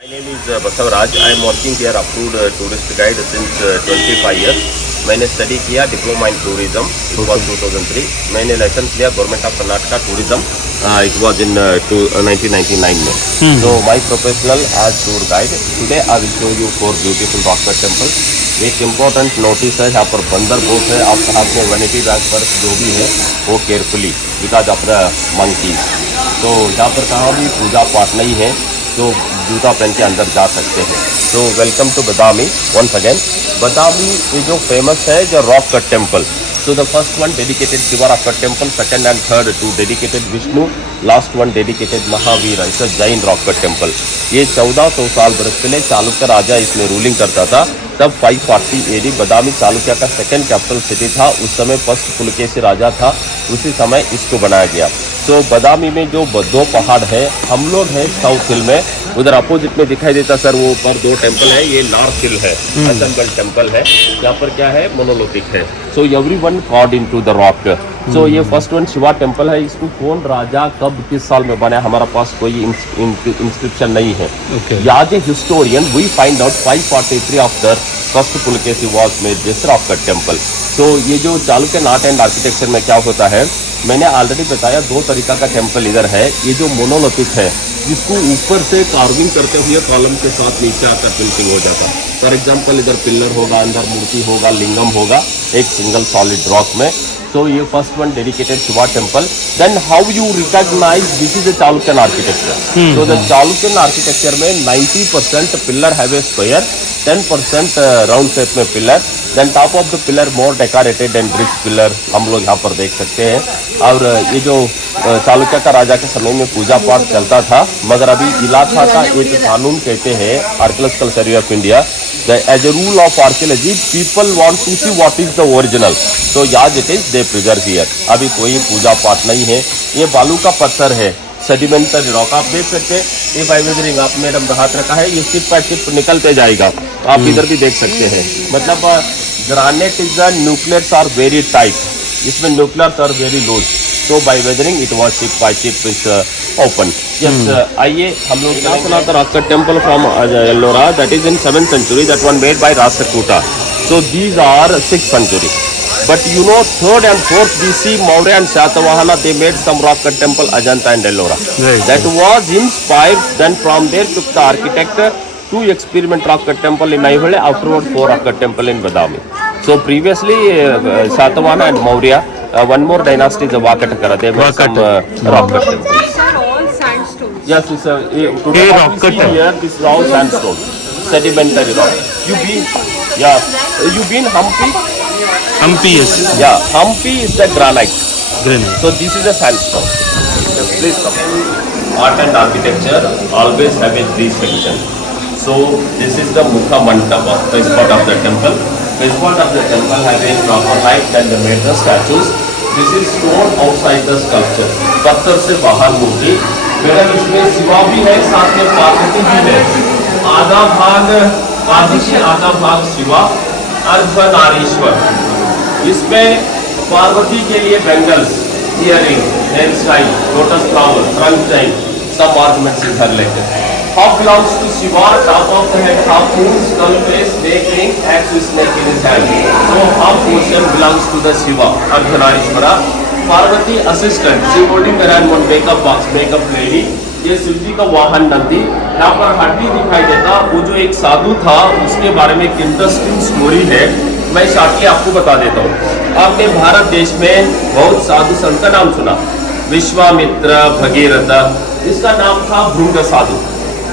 My name is Basavaraj. I am working here approved tourist guide since 25 years. मैंने study किया diploma in tourism. It was 2003. मैंने licence लिया government of Karnataka tourism. It was in 1999 में. So my professional as tour guide. Today I will show you 4 beautiful rock cut temples. एक important notice है, यहाँ पर बंदर बोट है. आप हाथ में वैनिटी बैग पर जो भी है वो carefully because of the monkeys. तो यहाँ पर कहाँ भी पूजा पाठ नहीं है तो जूता पहन के अंदर जा सकते हैं. तो welcome to Badami once again. Badami ये जो फेमस है जो rock cut temple. So the first one dedicated Shiva rock cut temple, second and third two dedicated Vishnu, last one dedicated Mahavira. It's a Jain rock cut temple. ये 1400 साल बरस पहले चालुक्य राजा इसमें ruling करता था. तब 540 AD बदामी चालुक्य का सेकंड कैपिटल सिटी था. उस समय फर्स्ट पुलकेशी राजा था. उसी समय इसको बनाया गया. तो बदामी में जो 2 पहाड़ है, हम लोग हैं साउथ हिल में. उधर अपोजिट में दिखाई देता सर वो ऊपर 2 टेम्पल है. ये नॉर्थ हिल है, असम्बल टेम्पल है. यहाँ पर क्या है मोनोलिथिक है. So everyone god into the rock. So ये फर्स्ट वन शिवा टेम्पल है. इसको कौन राजा कब किस साल में बनाया हमारा पास कोई इंस्क्रिप्शन नहीं है. As a historian we find out 543 of the first Pulakeshi was made this rock cut temple. So ये जो चालुक्य आर्ट एंड आर्किटेक्चर में क्या होता है मैंने ऑलरेडी बताया. 2 तरीका का टेम्पल इधर है. ये जो मोनोलिथिक है जिसको ऊपर से कार्विंग करते हुए कॉलम के साथ नीचे आकर फिनिशिंग हो जाता. फॉर एग्जांपल इधर पिलर होगा, अंदर मूर्ति होगा, लिंगम होगा एक सिंगल सॉलिड रॉक में. So ये first one dedicated Shiva temple. Then how you recognize this is a Chalukyan architecture. So the Chalukyan architecture में 90% pillar have a square, 10% round shape में pillar. Then top of the pillar more decorated and rich pillar हम लोग यहाँ पर देख सकते हैं. और ये जो चालुक्य का राजा के समय में पूजा पाठ चलता था, मगर अभी इलाका का एक कानून कहते हैं archaeological survey of India. As a rule of archaeology, people want to see what is the original. So as it is, they preserve here. अभी कोई पूजा पाठ नहीं है. ये बालू का पत्थर है, सेडिमेंटरी रॉक. आप देख सकते हैं ये बाइवेजरिंग आप मेडम हाथ रखा है. ये चिप बाय चिप निकलते जाएगा. आप इधर भी देख सकते हैं. मतलब granite is the nucleus are very tight. इसमें न्यूक्लियर्स आर वेरी लूज. तो by weathering it was chip by chip is open. Yes आइए हम लोग सुना था rock cut temple from Ellora that is in 7th century. That one made by Rashtrakuta. So these are 6th century. But you know 3rd and 4th BC Maurya and Satavahana they made some rock cut temple Ajanta and Ellora. That was inspired. Then from there took the architect to experiment rock cut temple in Aivale. Afterward 4 rock cut temple in Badami. So previously Satavahana and Maurya one more dynasty is Vakataka. They made some rock cut temple. These are all sandstones. Yes, it's today rock cut here. This raw sandstone, sedimentary rock. You been Hampi? Hampi, yes. Yeah, Hampi is the granite. Granite. So this is a sandstone. Please come. Art and architecture always have a 3 section. So this is the Mukha Mandapa, the spot of the temple. The spot of the temple have a proper light and the made the statues. This is stone outside the sculpture. पत्थर से बाहर मूर्ति. Madam इसमें शिवा भी है, साथ में पार्वती भी है. आधा भाग पार्वती, आधा भाग शिवा, अर्धनारीश्वर. इसमें पार्वती के लिए bangles, earring, hair style, lotus flower, trunk type, सब ऑर्नामेंट्स इधर लेके. Half belongs to Shiva, top of the head, half moon, skull face, neck ring, axe with snake in his hand. So half portion belongs to the Shiva, Ardhanarishwara. Parvati assistant, she holding around one makeup box, makeup lady. ये शिव जी का वाहन नंदी. यहाँ पर हड्डी दिखाई देता. वो जो एक साधु था उसके बारे में एक इंटरेस्टिंग स्टोरी है. मैं शॉर्टली आपको बता देता हूँ. आपने भारत देश में बहुत साधु संत का नाम सुना. विश्वामित्र, भगीरथ. इसका नाम था भृंग साधु.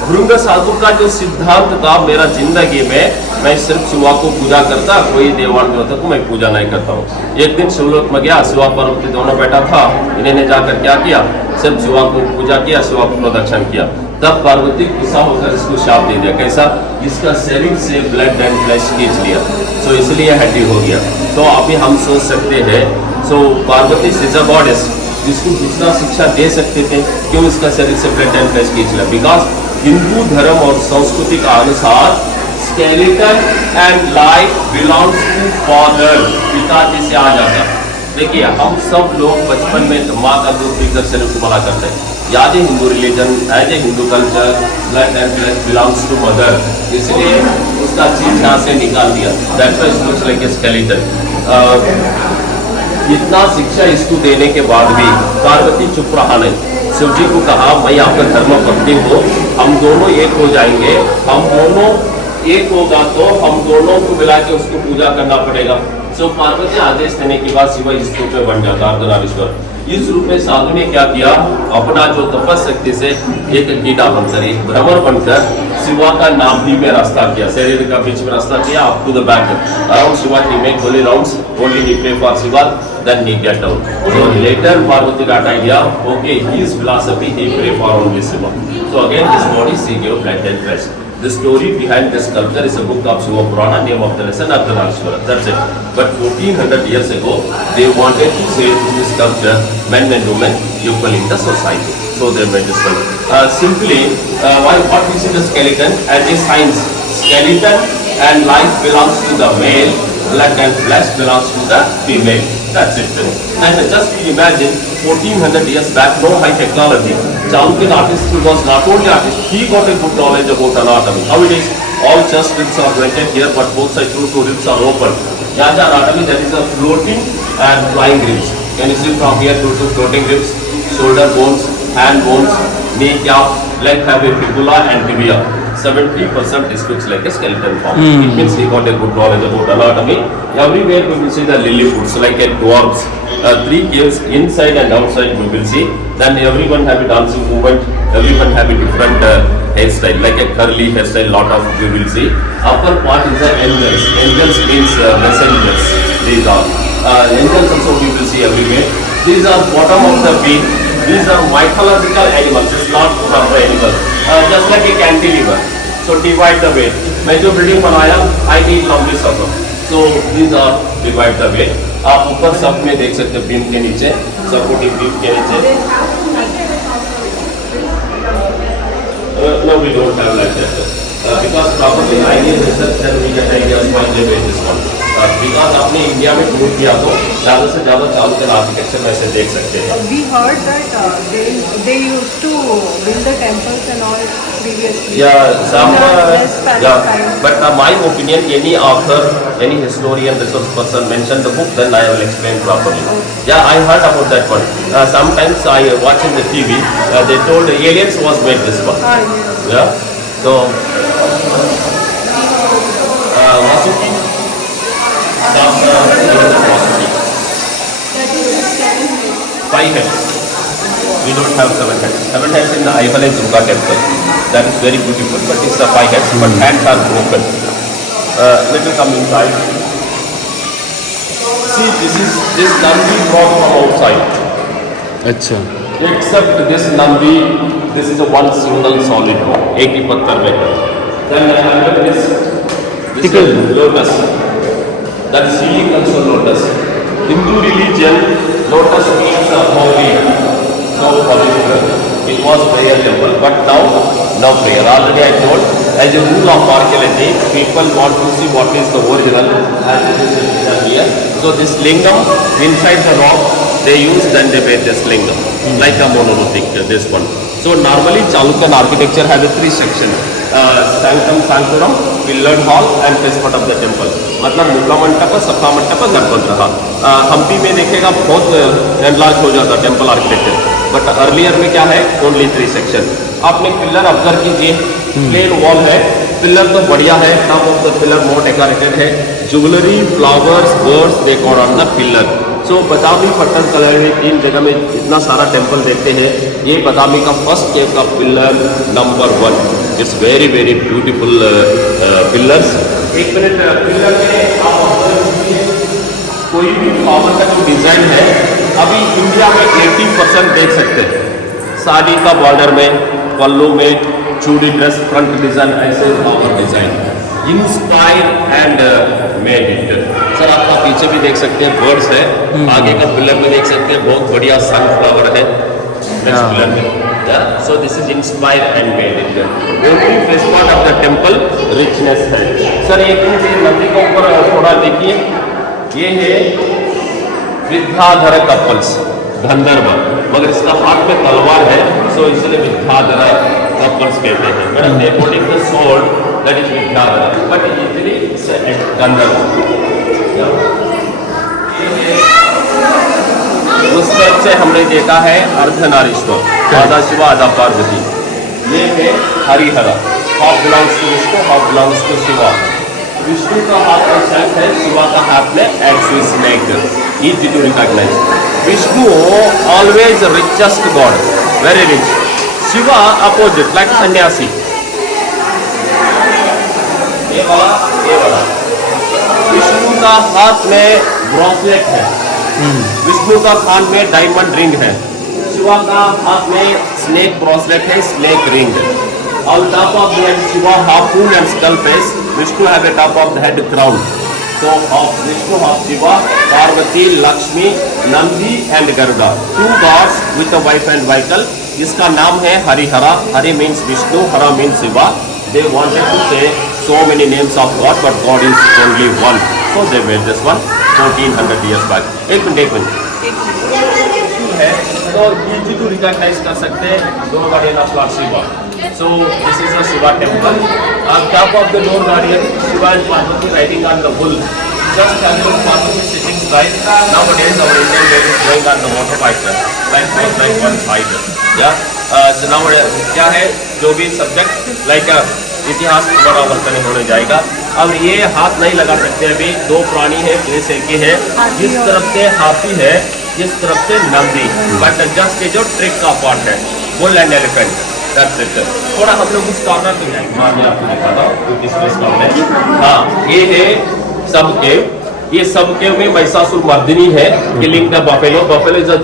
भृंग साधु का जो सिद्धांत था मेरा जिंदगी में मैं सिर्फ शिवा को पूजा करता, कोई देवान देवता को मैं पूजा नहीं करता हूँ. एक दिन शिवलोक में गया, शिवा पार्वती दोनों बैठा था. इन्होंने जाकर क्या किया, सिर्फ शिवा को पूजा किया, शिवा को प्रदक्षिण किया. तब पार्वती गुस्सा होकर इसको शाप दे दिया. कैसा, इसका शरीर से ब्लड एंड फ्लैश खींच लिया. सो इसलिए हड्डी हो गया. तो अभी हम सोच सकते हैं सो पार्वती इज अ गॉडेस, जिसको दूसरा शिक्षा दे सकते थे, क्यों इसका शरीर से ब्लड एंड फ्लैश खींच लिया. बिकॉज हिंदू धर्म और संस्कृति का अनुसार skeleton and life belongs to father, पिताजी से आ जाता. देखिए हम सब लोग बचपन में माँ का दूध पीकर शरीर को बड़ा करते हैं। याद है Hindu religion, as a Hindu culture, blood and flesh belongs to mother, इसलिए उसका चीज यहाँ से निकाल दिया। That's why it looks like a skeleton. इतना शिक्षा इसको देने के बाद भी पार्वती चुप रहा नहीं। शिव जी को कहा मैं आपका धर्म पत्नी हूँ, हम दोनों एक हो जाएंगे, हम दोनों एक होगा तो हम दोनों को मिला के उसको पूजा करना पड़ेगा। सो पार्वती आदेश देने के बाद शिव इस रूप में बन जाता अर्धनारीश्वर। इस रूप में साधु ने क्या किया, अपना जो तपस्शक्ति से एक कीड़ा बनकर, एक भ्रमर बनकर शिवा का नाम भी में रास्ता किया, शरीर का बीच में रास्ता किया, up to the back around Shiva he make holy rounds, only he pray for Shiva, then he get out. So later Parvati got idea, okay, his philosophy he pray for only Shiva. So again this body she gave blood and flesh. The story behind this sculpture is a book of Shiva Purana, name of the lesson Ardhanarishwara. That's it. But 1400 years ago, they wanted to say to this sculpture, men and women equal in the society. So they made this one. Simply, what we see the skeleton and the science. Skeleton and life belongs to the male, blood and flesh belongs to the female. That's it. And just imagine, 1400 years back, no high technology. Chalukyan artist was not only artist, he got a good knowledge about anatomy. How it is, all chest ribs are jointed here, but both sides two ribs are open. Yeah, the anatomy, that is a floating and flying ribs. Can you see from here two floating ribs, shoulder bones, hand bones, knee cap, leg have a fibula and tibia. 70% this looks like a skeleton form. It means he got a good knowledge about anatomy. Everywhere we will see the Lilliputians, like a dwarfs. 3 caves inside and outside we will see. Then everyone have a dancing movement. Everyone have a different hairstyle, like a curly hairstyle. Lot of we will see. Upper part is the angels. Angels means messengers. These are angels also we will see everywhere. These are bottom of the beak. These are mythological animals. It's not proper animals. Just like a cantilever. So divide the weight. मैं जो building बनाया, I need lovely support. So these are divide the weight. आप ऊपर सब में देख सकते हैं बीम के नीचे, सपोर्टिव बीम के नीचे. No, we don't have like that. Because properly I need research and we get ideas why they made this one. Because आपने इंडिया में टूर किया तो ज़्यादा से ज़्यादा चालुक्यन आर्किटेक्चर में से देख सकते हैं. We heard that they used to build the temples and all previously. Yeah, some. Less Palestine. But my opinion, any author, any historian, resource person mention the book, then I will explain properly. Yeah, I heard about that one. Sometimes I watch in the TV. They told aliens was made this one. Yes. Yeah. So Vasuki. Vasuki. 5 heads. We don't have 7 heads. 7 heads in the Aihale Durga temple. That is very beautiful, but it's the 5 heads, but hands are broken. Let me come inside. See, this Nandi brought from outside. अच्छा. Except this Nandi, this is a one single solid rock, 80 patthar में. Then under this is lotus. That is healing also lotus. Hindu religion, lotus means holy. So pavitra. It was prayer temple, but now prayer. Already I told, as a rule of archaeology, people want to see what is the original, and this is here. So this lingam inside the rock they use, then they made this lingam like a monolithic. This one. So normally Chalukyan architecture has a 3 sections: sanctum sanctorum, pillared hall, and basement of the temple. मतलब मुखा मंडप, सभा मंडप, गर्भगृह. हम्पी में देखेगा बहुत enlarge हो जाता टेम्पल आर्किटेक्चर, बट अर्लियर में क्या है, ओनली 3 सेक्शन. आपने पिलर ऑब्जर्व कीजिए, प्लेन वॉल है, पिलर तो बढ़िया है, top of the pillar more decorated है, jewellery, flowers, birds decor on the pillar. So Badami pattern colour में 3 जगह में इतना सारा टेम्पल देखते हैं. ये बादामी का फर्स्ट केव का pillar number 1. It's very very beautiful pillars. 1 minute pillar में आप ऑब्जर्व कीजिए, कोई भी फ्लावर का जो डिज़ाइन है अभी इंडिया में 80% देख सकते हैं. साड़ी का बॉर्डर में, पल्लू में, चूड़ी ड्रेस, फ्रंट डिज़ाइन, ऐसे flower design inspire and made it. Sir आपका पीछे भी देख सकते हैं बर्ड्स है, आगे का पिलर में देख सकते हैं बहुत बढ़िया सनफ्लावर है नेक्स्ट पिलर में. So this is inspired and made it. Every face part of the temple richness है. सर एक मिनट ये नदी के ऊपर थोड़ा देखिए, ये है विद्याधर कपल्स, गंधर्व, मगर इसका हाथ में तलवार है, सो इसलिए विद्याधर कपल्स कहते हैं। Madam they holding the sword, that is Vidyadhar, but usually it's गंधर्व। उस टाइप से हमने देखा है अर्धनारीश्वर, आधा शिव आधा पार्वती। ये है Harihara, half belongs to Vishnu, half belongs to Shiva. Vishnu का हाथ में शंख है, शिवा का हाथ में axes snake. Easy to recognize. Vishnu always richest god, very rich. Shiva opposite, like sannyasi. ये वाला। विष्णु का हाथ में ब्रॉसलेट है, विष्णु का कान में डायमंड रिंग है, शिवा का हाथ में स्नेक ब्रॉसलेट है, snake ring. On top of the head, Shiva harpoon and skull face. Vishnu have a top of the head crown. So of Vishnu, of Shiva, Parvati, Lakshmi, Nandi and Garuda. Two gods with a wife and vehicle. इसका नाम है Harihara. Hari means Vishnu, Hara means Shiva. They wanted to say so many names of God, but God is only one. So they made this one 1400 years back. एक minute है तो easy to recognize कर सकते हैं दोनों guardian of Lord Shiva. So this is a Shiva temple. On top of the door guardian, Shiva and Parvati riding on the bull. Just as the Parvati sitting straight. Nowadays our Indian ladies going on the motorbike, like one side. Yeah. So nowadays क्या है जो भी subject like इतिहास पुनरावर्तन होने जाएगा. अब ये हाथ नहीं लगा सकते अभी. दो प्राणी है, प्लेस एक ही है. जिस तरफ से हाथी है, जिस तरफ से नंदी. बट जस्ट ये जो ट्रिक का पार्ट है, बुल एंड एलिफेंट. थोड़ा हम लोग उस कॉर्नर पे जाएंगे, मैं आपको दिखाता हूँ डिस्प्लेस कॉर्नर. हाँ, ये है सब केव. ये सब केव में महिषासुर मर्दिनी है, किलिंग द बफेलो. बफेलो जो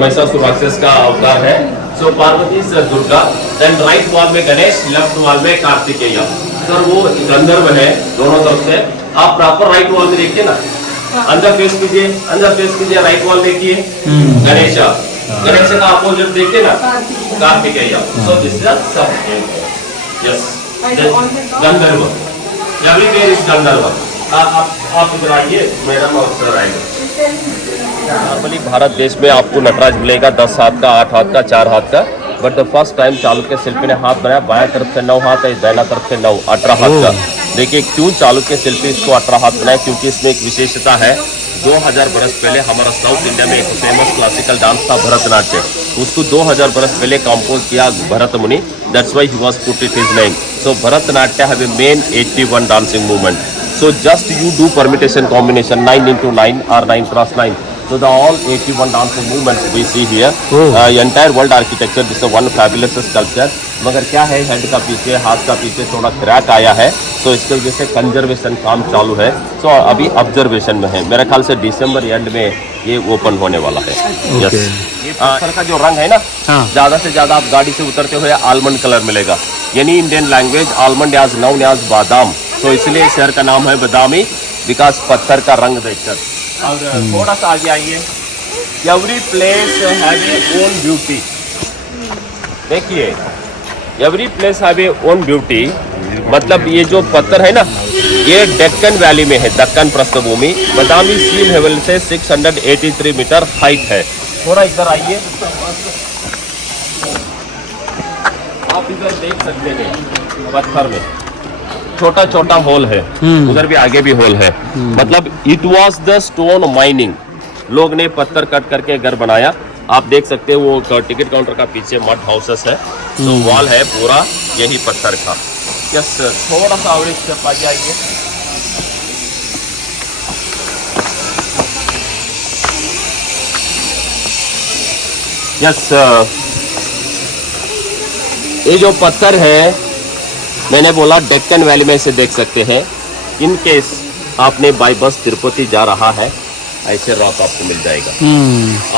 महिषासुर राक्षस का अवतार है. सो पार्वती से दुर्गा. देन राइट वॉल में गणेश, लेफ्ट वॉल में कार्तिकेय. सर वो गंधर्व है दोनों तरफ से. आप प्रॉपर राइट वॉल में देखिए ना, अंदर फेस कीजिए, अंदर फेस कीजिए, राइट वॉल देखिए गणेश. गणेश का अपोजिट देखिए ना कार्तिकेय. सो दिस इज सब. Yes, Gandharva. एवरीवेयर इज गंधर्व. आप इधर आइए मैडम और सर आएंगे. नॉर्मली भारत देश में आपको नटराज मिलेगा 10 हाथ का, 8 हाथ का, 4 हाथ का. But the first time Chalukya शिल्पी ने हाथ बनाया, बाएं तरफ से 9 हाथ है, दाहिना तरफ से 9, 18 हाथ का. देखिए क्यों चालुक्य शिल्पी इसको 18 हाथ बनाया, क्योंकि इसमें एक विशेषता है. 2000 बरस पहले हमारा साउथ इंडिया में एक फेमस क्लासिकल डांस था भरतनाट्यम. उसको 2000 बरस पहले कंपोज किया भरत मुनि. That's why he was put it his name. So Bharatanatyam have a main 81 dancing movement. So just you do permutation combination 9 into 9 or 9 cross 9. So the all 81 dancing movements we see here. Entire world architecture, this is one fabulous sculpture. मगर क्या है, head का पीछे, हाथ का पीछे थोड़ा crack आया है. सो इसके वजह से कंजर्वेशन काम चालू है. सो अभी ऑब्जर्वेशन में है. मेरे ख्याल से दिसंबर एंड में ये ओपन होने वाला है. यस. ये पत्थर का जो रंग है ना, ज्यादा से ज्यादा आप गाड़ी से उतरते हुए आलमंड कलर मिलेगा. यानी Indian language almond as noun as बादाम. तो इसलिए शहर का नाम है बदामी, विकास पत्थर का रंग देखकर. और थोड़ा सा आगे आइए. Every place have a own beauty. देखिए every place have a own beauty. मतलब ये जो पत्थर है ना, ये डेक्कन वैली में है, दक्कन प्रस्थभूमि. बदामी सी लेवल से 683 मीटर हाइट है. थोड़ा इधर आइए, आप इधर देख सकते हैं पत्थर में छोटा छोटा होल है. उधर भी आगे भी होल है. मतलब it was the stone mining. लोग ने पत्थर कट करके घर बनाया. आप देख सकते हैं वो टिकट काउंटर का पीछे मड हाउसेस है. तो वॉल है पूरा यही पत्थर का. यस, थोड़ा सा और स्टेप आगे आइए. यस, ये जो पत्थर है मैंने बोला डेक्कन वैली में से देख सकते हैं. इन केस आपने बाई बस तिरुपति जा रहा है, ऐसे रॉक आपको मिल जाएगा.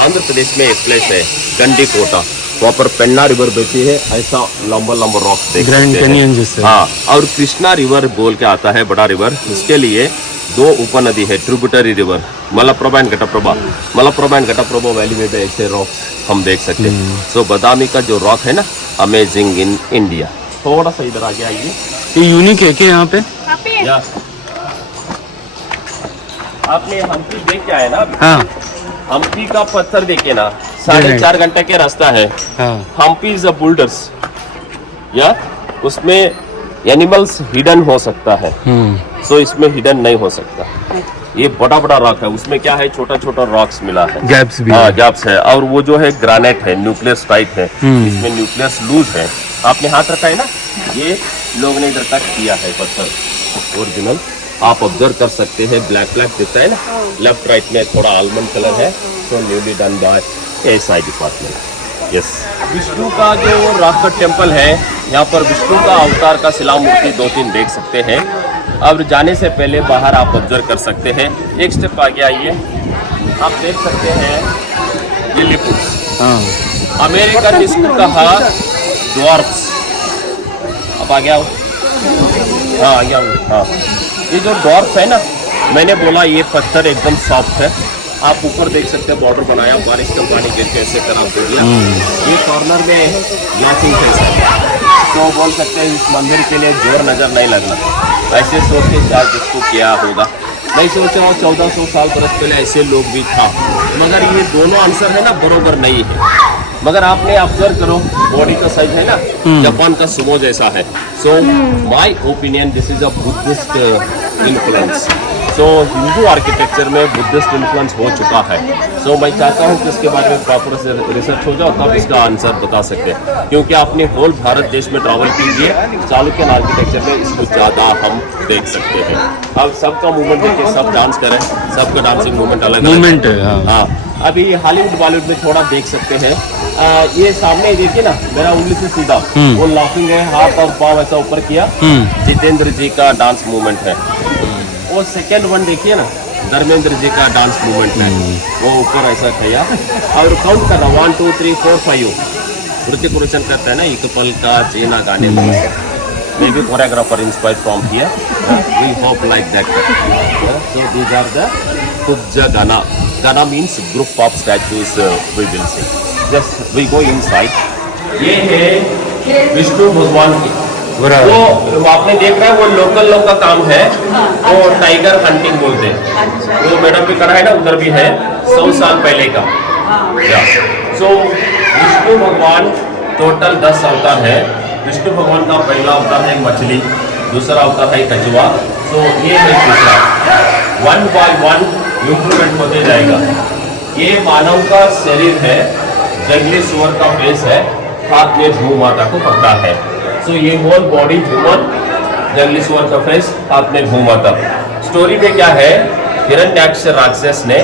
आंध्र प्रदेश में एक प्लेस है गंडीकोटा, वहाँ पर पेन्ना रिवर बहती है. ऐसा लंबा लंबा रॉक देख सकते हैं. हाँ, और कृष्णा रिवर बोल के आता है, बड़ा रिवर. इसके लिए 2 उपनदी है, tributary river, Malaprabha and Ghataprabha. Malaprabha and Ghataprabha valley में भी ऐसे रॉक हम देख सकते हैं. सो बदामी का जो रॉक है ना, अमेजिंग इन इंडिया. थोड़ा सा इधर आगे आइए. ये यूनिक है क्या यहाँ पे? आपने हम्पी देख के आए ना? हाँ. हम्पी का पत्थर देखिए ना, 4.5 घंटे के रास्ता है। हाँ हम्पी इज अ बुल्डर्स, या उसमें एनिमल्स हिडन हो सकता है, सो इसमें हिडन नहीं हो सकता। ये बड़ा बड़ा रॉक है, उसमें क्या है, छोटा छोटा रॉक्स मिला है, गैप्स भी हाँ है। गैप्स है। और वो जो है ग्रेनाइट है, न्यूक्लियस टाइप है, इसमें न्यूक्लियस लूज है। आपने हाथ रखा है ना, ये लोग ने इधर टच किया है पत्थर ओरिजिनल, आप ऑब्जर्व कर सकते हैं। ब्लैक ब्लैक दिखता है ना, लेफ्ट राइट में थोड़ा आलमंड कलर है, तो newly done by ASI department. Yes, Vishnu का जो रॉक कट टेम्पल है, यहाँ पर विष्णु का अवतार का शिला मूर्ति 2-3 देख सकते हैं। अब जाने से पहले बाहर आप ऑब्जर्व कर सकते हैं। एक स्टेप आगे आइए, आप देख सकते हैं लिलीपुट्स, हाँ अमेरिकन इसको कहा ड्वार्फ्स। अब आ गया, हाँ आ गया, हाँ। ये जो ड्वार्फ है ना, मैंने बोला ये पत्थर एकदम सॉफ्ट है। आप ऊपर देख सकते हैं, बॉर्डर बनाया, बारिश का पानी गिर के ऐसे खराब हो गया। ये कॉर्नर में ग्लासिंग फेस है, तो बोल सकते हैं इस मंदिर के लिए जोर नजर नहीं लगना। ऐसे सोच के शायद इसको किया होगा, नहीं सोचा 1400 साल बरस पहले ऐसे लोग भी था। मगर ये दोनों आंसर है ना, बरोबर नहीं है। मगर आपने ऑब्जर्व करो, बॉडी का साइज है ना, जापान का सुमो जैसा है। So my opinion, this is a Buddhist influence. So Hindu architecture में बुद्धिस्ट इन्फ्लुएंस हो चुका है। सो मैं चाहता हूँ कि इसके बारे में प्रॉपर से रिसर्च हो जाओ, तब इसका आंसर बता सकते हैं। क्योंकि आपने होल भारत देश में ट्रैवल कीजिए, चालुक्यन आर्किटेक्चर में इसको ज़्यादा हम देख सकते हैं। अब सबका मूवमेंट देखिए, सब डांस करें, सबका डांसिंग मूवमेंट अलग मूवमेंट है, हाँ। हाँ। अभी हॉलीवुड बॉलीवुड में थोड़ा देख सकते हैं। ये सामने देखिए ना, मेरा उंगली से सीधा वो लाफिंग है, हाथ और पाँव ऐसा ऊपर किया, जितेंद्र जी का डांस मूवमेंट है। वो सेकेंड वन देखिए ना, धर्मेंद्र जी का डांस मूवमेंट है, वो ऊपर ऐसा किया। और काउंट करना 1 2 3 4 5 नृत्य प्रदर्शन करता है ना, एक पल का चेना गाने में। Maybe choreographer inspired from here. We hope like that. So these are the Kubja Gana. Gana means group of statues. We will see. Just we go inside. ये है विष्णु भगवान की। वो आपने देख रहा है, वो लोकल लोग का काम है, वो टाइगर हंटिंग बोलते हैं। वो मैडम भी खड़ा है ना, उधर भी है, 100 साल पहले का। सो विष्णु भगवान टोटल 10 अवतार है। विष्णु भगवान का पहला अवतार है मछली, दूसरा अवतार है कछुआ, तो ये है तीसरा। 1 by 1 इम्प्रूवमेंट होते जाएगा। ये मानव का शरीर है, जंगली सुअर का फेस है, हाथ में भू माता को पकड़ा है। सो ये होल बॉडी ह्यूमन, जंगली सुअर का फेस, हाथ में भू माता। स्टोरी में क्या है, हिरण्याक्ष राक्षस ने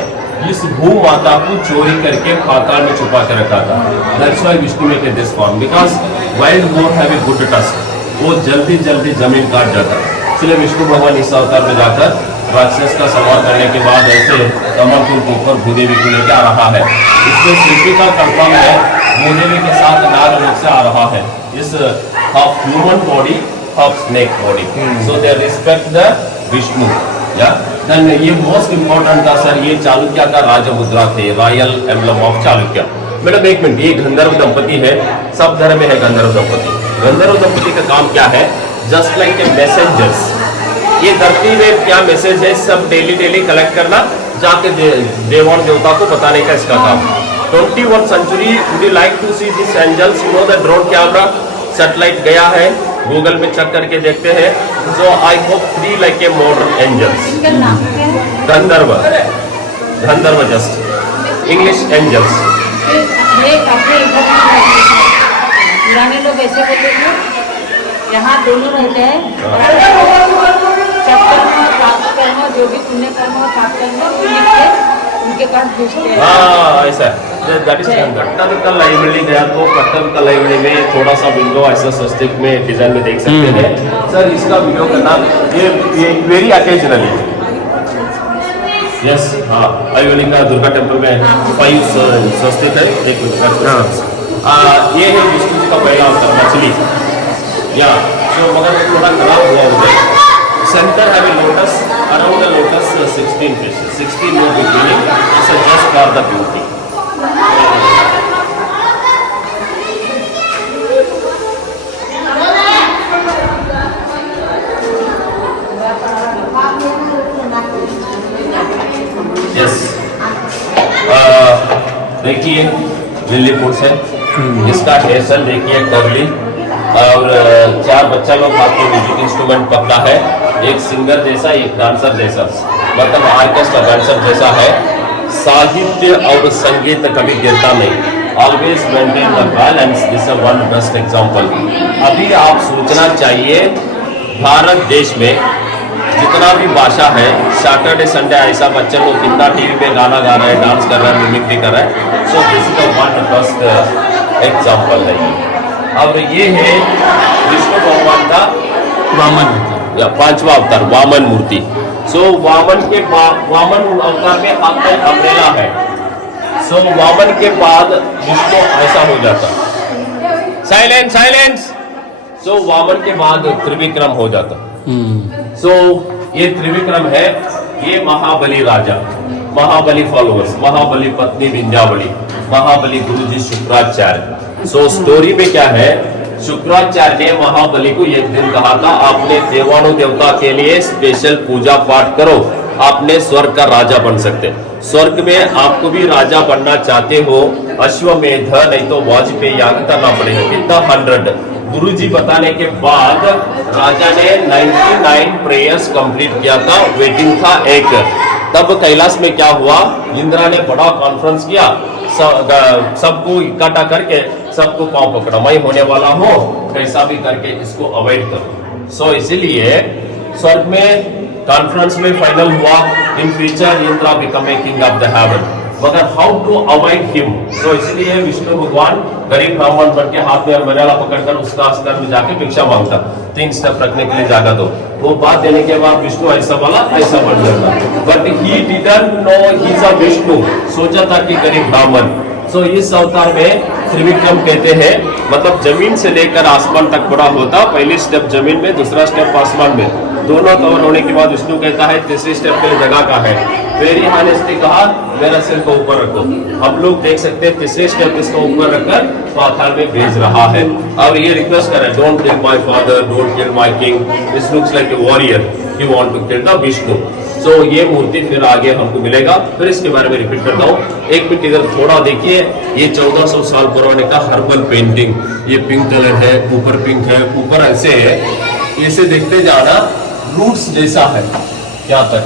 इस भू माता को चोरी करके पाताल में छुपा के रखा था। That's why Vishnu make this form, because wild boar have a good tusk, वो जल्दी जल्दी जमीन काट जाता है। इसलिए विष्णु भगवान इस अवतार में जाकर राक्षस का संहार करने के बाद ऐसे कमल फूल के ऊपर भूदेवी को लेकर आ रहा है। इसमें शिल्पी का कंफर्म है, भूदेवी के साथ नाग रूप से आ रहा है। इस half human body, half snake body, so they respect the Vishnu. या देन ये मोस्ट इम्पोर्टेंट था सर, ये चालुक्य का राजा मुद्रा थे, royal emblem of Chalukya. Madam एक मिनट, ये गंधर्व दंपति है, सब धर्म में है गंधर्व दंपति। गंधर्व दंपति का काम क्या है, जस्ट लाइक ए मैसेंजर्स। ये धरती में क्या मैसेज है, सब डेली कलेक्ट करना, जाके देवान देवता को बताने का इसका काम। 21st century, would you like to see these angels? You know the drone camera, satellite गया है, गूगल में चेक करके देखते हैं। So I hope free like a modern angels. Gandharva, Gandharva just English angels. पुराने लोग ऐसे बोलते थे, यहाँ दोनों रहते हैं, जो भी पुण्य कर्म और पाप कर्म वो लिख के उनके पास भेजते हैं। हाँ ऐसा दैट इज गंधर्व का लाइब्रेरी गया तो कट्टर का लाइब्रेरी में थोड़ा सा विंडो ऐसा स्वस्तिक में डिजाइन में देख सकते हैं सर। इसका वीडियो करना ये वेरी अकेजनली। यस, हाँ आयुर्वेदिक का दुर्गा टेम्पल में 5 स्वस्तिक है, एक ये है विष्णु जी का पहला अवतार मछली। या तो मगर थोड़ा खराब हुआ उधर। सेंटर है lotus, around the lotus 16 fishes, 16 no beginning, so just for the beauty. Yes. देखिए लिली फूड्स है, इसका हेसल देखिए कर्ली, और 4 बच्चा लोग आपको म्यूजिक इंस्ट्रूमेंट पकड़ा है, एक सिंगर जैसा, एक डांसर जैसा, मतलब ऑर्केस्ट्रा डांसर जैसा है। साहित्य और संगीत कभी गिरता नहीं, always maintain the balance, this is one best example. अभी आप सोचना चाहिए भारत देश में जितना भी भाषा है, सैटरडे संडे ऐसा बच्चे लोग कितना टीवी पे गाना गा रहे हैं, डांस कर रहे हैं, मिमिक्री कर रहे हैं। सो this is the one best example है। और ये है विष्णु भगवान का वामन या 5वां अवतार वामन मूर्ति। सो वामन के वामन अवतार में आपका अम्ब्रेला है। सो वामन के बाद विष्णु ऐसा हो जाता, साइलेंस साइलेंस। सो वामन के बाद त्रिविक्रम हो जाता। सो ये त्रिविक्रम है, ये महाबली राजा, महाबली फॉलोअर्स, महाबली पत्नी विंध्यावली, महाबली गुरुजी शुक्राचार्य। सो स्टोरी में क्या है, शुक्राचार्य ने महाबली को एक दिन कहा था, आपने देवानु देवता के लिए स्पेशल पूजा पाठ करो, आपने स्वर्ग का राजा बन सकते। स्वर्ग में आपको भी राजा बनना चाहते हो, अश्वमेध नहीं तो वाजपेयी याग करना पड़ेगा। कितना 100 गुरुजी बताने के बाद राजा ने 99 प्रेयर्स कंप्लीट किया था, वेटिंग था एक। तब कैलाश में क्या हुआ, इंद्रा ने बड़ा कॉन्फ्रेंस किया, सबको इकट्ठा करके सबको पांव पकड़ा, मैं होने वाला हूँ, कैसा भी करके इसको अवॉइड करो। सो इसीलिए स्वर्ग में कॉन्फ्रेंस में फाइनल हुआ, in future Indira become a king of the haven, मगर हाउ टू अवॉइड हिम। सो इसलिए विष्णु भगवान गरीब ब्राह्मण बन के हाथ में अम्ब्रेला पकड़कर उसका स्तर में जाके भिक्षा मांगता, 3 स्टेप रखने के लिए जगह दो। वो बात देने के बाद विष्णु ऐसा बोला, ऐसा बन जाता, but he didn't know he is a Vishnu, सोचा था कि गरीब ब्राह्मण। सो इस अवतार में त्रिविक्रम कहते हैं, मतलब जमीन से लेकर आसमान तक बड़ा होता, पहली स्टेप जमीन में, दूसरा स्टेप आसमान में, दोनों कवर होने के बाद विष्णु कहता है तीसरी स्टेप के लिए जगह का है, वेरी हानेस्टली कहा मेरा सिर को ऊपर रखो। हम लोग देख सकते हैं तीसरे स्टेप इसको ऊपर रखकर पाताल में भेज रहा है, और ये रिक्वेस्ट कर रहा है, don't kill my father, don't kill my king, this looks like a warrior, he want to kill the Vishnu. So ये मूर्ति फिर आगे हमको मिलेगा, फिर इसके बारे में रिपीट करता हूँ। एक मिनट इधर थोड़ा देखिए, ये 1400 साल पुराने का हर्बल पेंटिंग, ये पिंक कलर है, ऊपर पिंक है, ऊपर ऐसे है, इसे देखते जाना, रूट्स जैसा है यहाँ तक,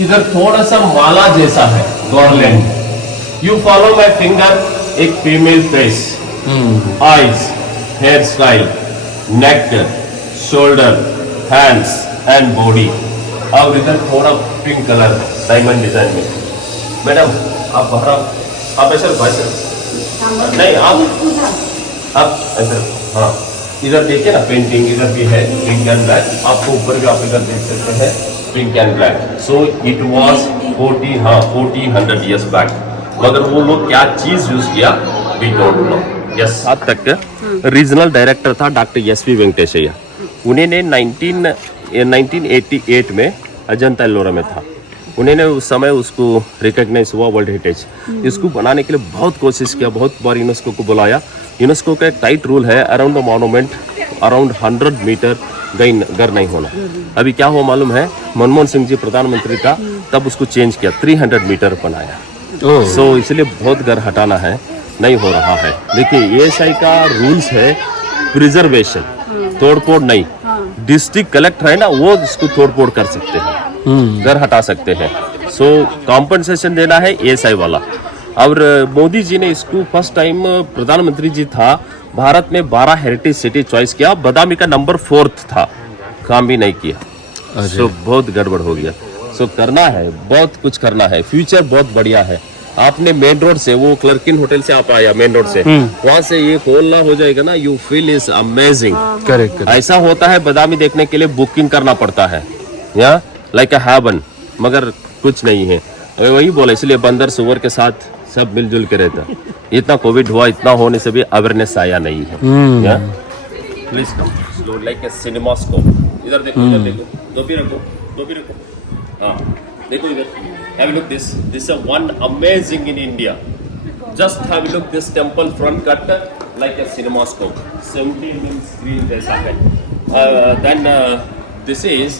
इधर थोड़ा सा माला जैसा है, garland. You follow my finger, एक female face, eyes, hair style, neck, shoulder, hands and body, और इधर थोड़ा पिंक कलर डायमंड डिजाइन में। मैडम आप बाहर, आप ऐसा नहीं, आप ऐसा, हाँ इधर देखिए ना पेंटिंग, इधर भी है पिंक एंड ब्लैक, आपको ऊपर भी आप इधर देख सकते हैं pink and black. So it was 1400 years back, मगर वो लोग क्या चीज यूज किया वी डोंट नो। यस, आज तक रीजनल डायरेक्टर था डॉक्टर एस.वी. वेंकटेशैया, उन्होंने 1988 में अजंता एलोरा में था, उन्होंने उस समय उसको रिकॉग्नाइज हुआ वर्ल्ड हेरिटेज। इसको बनाने के लिए बहुत कोशिश किया, बहुत बार यूनेस्को को बुलाया। यूनेस्को का एक टाइट रूल है, around the monument around 100 metre घर नहीं होना। अभी क्या हो मालूम है, मनमोहन सिंह जी प्रधानमंत्री था, तब उसको चेंज किया, 300 मीटर बनाया। सो इसलिए बहुत घर हटाना है, नहीं हो रहा है। देखिए एएसआई का रूल्स है प्रिजर्वेशन, तोड़फोड़ नहीं। डिस्ट्रिक्ट कलेक्टर है ना, वो इसको तोड़फोड़ कर सकते हैं, घर हटा सकते हैं। सो कॉम्पनसेशन देना है एएसआई वाला। और मोदी जी ने इसको फर्स्ट टाइम, प्रधानमंत्री जी था, भारत में 12 हेरिटेज सिटी चॉइस किया, बादामी का नंबर 4th था, काम भी नहीं किया। सो बहुत गड़बड़ हो गया। सो करना है, बहुत कुछ करना है, फ्यूचर बहुत बढ़िया है। आपने मेन रोड से, वो क्लर्किन होटल से आप आया मेन रोड से, वहां से ये खोलना हो जाएगा ना, you feel is amazing. Correct. ऐसा होता है बादामी देखने के लिए बुकिंग करना पड़ता है, या लाइक अ हेवन, मगर कुछ नहीं है। वही बोला, इसलिए बंदर सुअर के साथ सब मिलजुल के रहता। इतना कोविड हुआ, इतना होने से भी अवेयरनेस आया नहीं है। Please come like a cinema scope. इधर देखो, इधर देखो, टोपी रखो, टोपी रखो, हाँ देखो इधर। Have a look this. This is one amazing in India. Just have a look this temple front cut like a cinemascope. 17-inch screen जैसा है. Then this is